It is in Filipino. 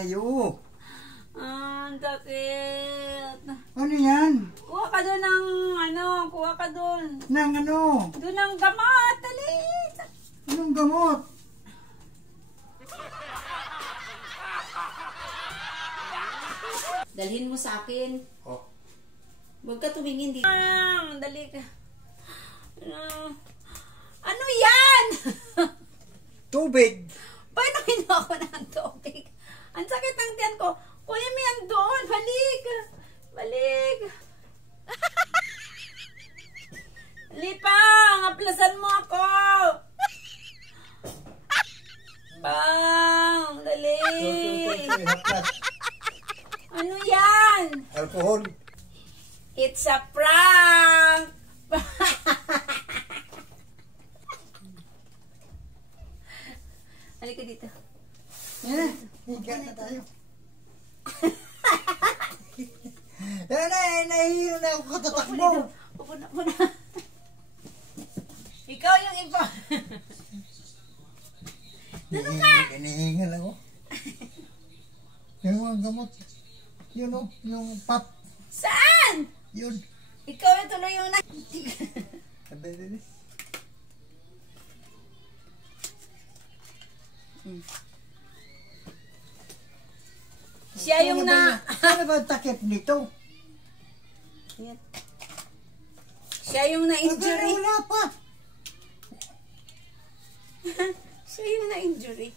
sa'yo. Ang sakit. Ano yan? Kuha ka doon ng kuha ka doon. Nang ano? Doon ng gamot, dali. Anong gamot? Dalhin mo sa akin. Oh. Huwag ka tumingin dito. Dali ka. Ano yan? Tubig. Painumin mo ako ng tubig. Ang sakit ng tiyan ko. Kuya, may yan doon. Balik. Balik. Lipang, aplasan mo ako. Bang, dali. Ano yan? Alcohol. It's a prank. Halika dito. Higa na tayo. Nahihiro na ako katatakbo. Upo na. Ikaw yung iba. Hinihingal ako. Yung mga gamot. Yun o, yung pop. Saan? Yun. Ikaw yung tuloy yung Kadali. Siya yung Ano ba takip nito? Yan. Siya yung na-injury. Wala pa. Siya yung na-injury.